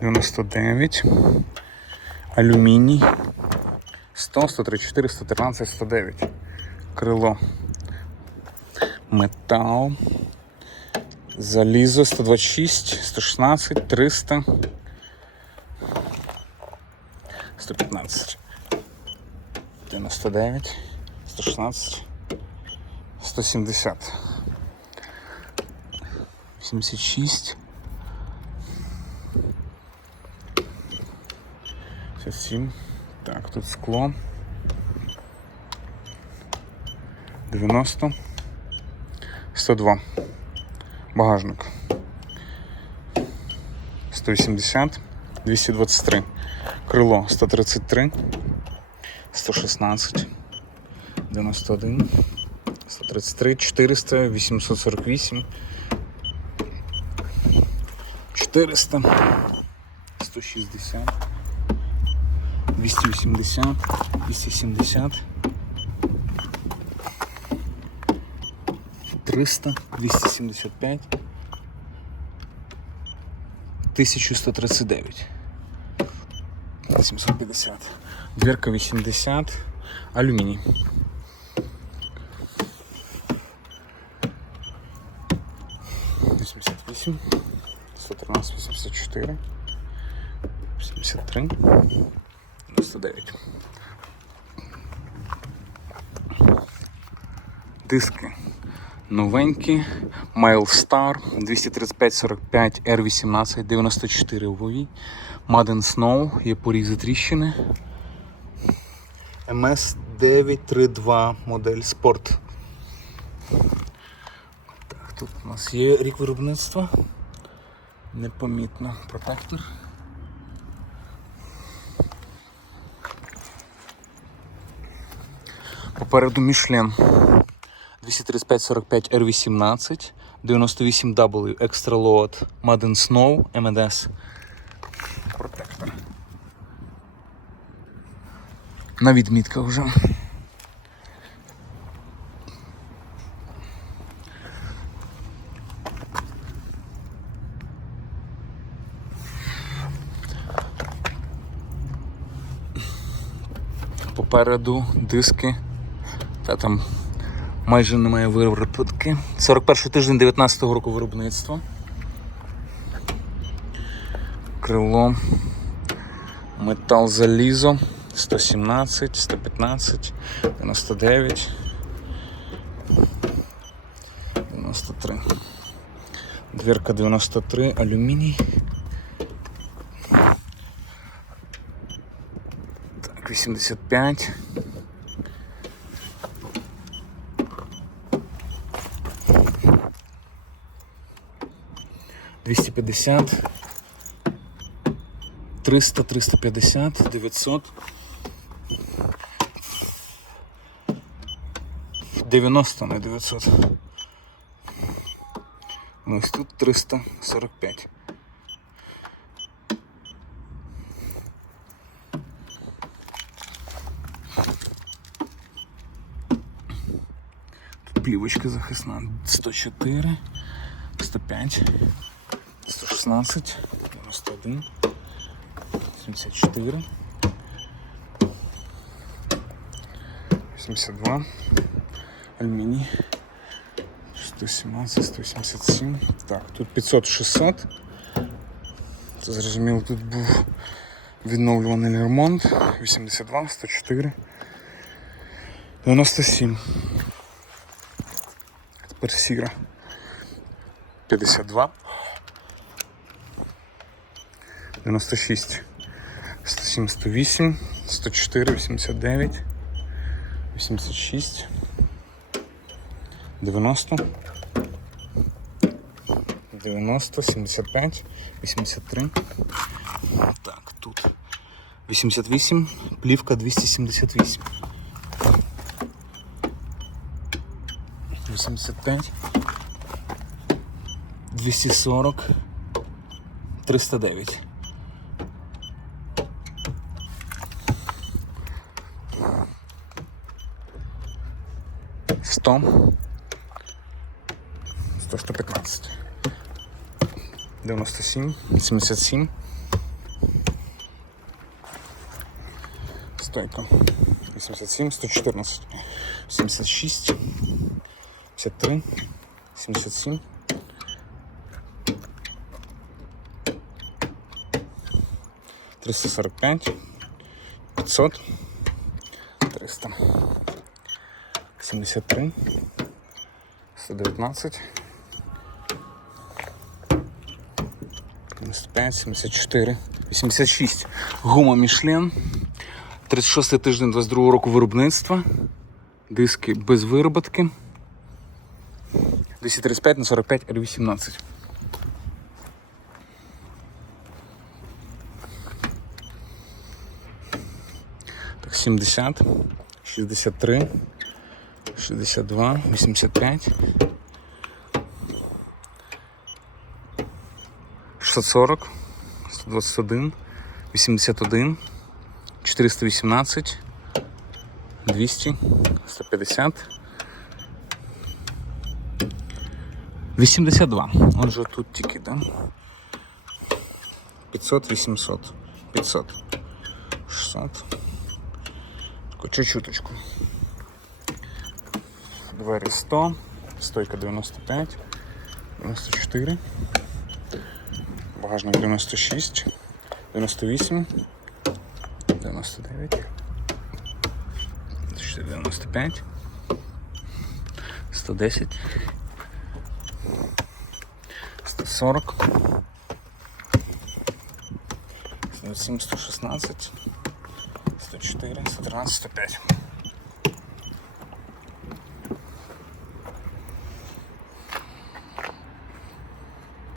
99. Алюміній. 100, 103, 4, 113, 109. Крило. Метал. Залізо 126, 116, 300. 115. 99, 116, 170. 76. 57. Так, тут скло. 90. 102. Багажник. 180. 223. Крило 133. 116. 91. 133. 400. 848. 400. 160. 280, 270, 300, 275, 1139, 750, дверка 80, алюміній. Вісімдесят вісім, сто тринадцять, вісімдесят чотири, сімдесят три, 99. Диски новенькі. Milestar 235-45 R18 94 угові. Madden Snow, є порізи тріщини. MS 932 модель Sport. Так, тут у нас є рік виробництва. Непомітно. Протектор. Попереду Мішлен 235-45 R18, 98W Extra Load Madden Snow MDS. Протектор. На відмітках вже. Попереду диски. Та там майже немає виробітки. 41 тиждень 19-го року виробництва. Крило. Метал залізо. 117, 115, 99, 93. Дверка 93, алюміній. Так, 85. Двісті п'ятдесят, триста, триста п'ятдесят, дев'ятсот, дев'яносто, не дев'ятсот. Ну, ось тут триста сорок п'ять. Тут плівочка захисна 104, 105. 116, 91, 74, 82, алюміній, 117, 187. Так, тут 500, 600. Це зрозуміло, тут був відновлюваний ремонт. 82, 104, 97. Тепер сіра. 52. 96, 107, 108, 104, 89, 86, 90, 90, 75, 83. Так, тут 88, плівка 278. 85, 240, 309. 100. 100, 115. 97, 77. Стойка. 87, 114, 76, 53, 77. 345, 500, 300. 73, 119, 95, 74, 86. Гума Мішлен. 36 тиждень 22 року виробництва. Диски без вироботки. 235 на 45 R18. Так, 70, 63, 62, 85, 640, 121, 81, 418, 200, 150, 82. Он же тут тільки, да? 500, 800, 500, 600. Таку чуть-чуточку. Двері 100, стойка 95, 94, багажник 96, 98, 99, 95, 110, 140, 107, 116, 104, 113, 105.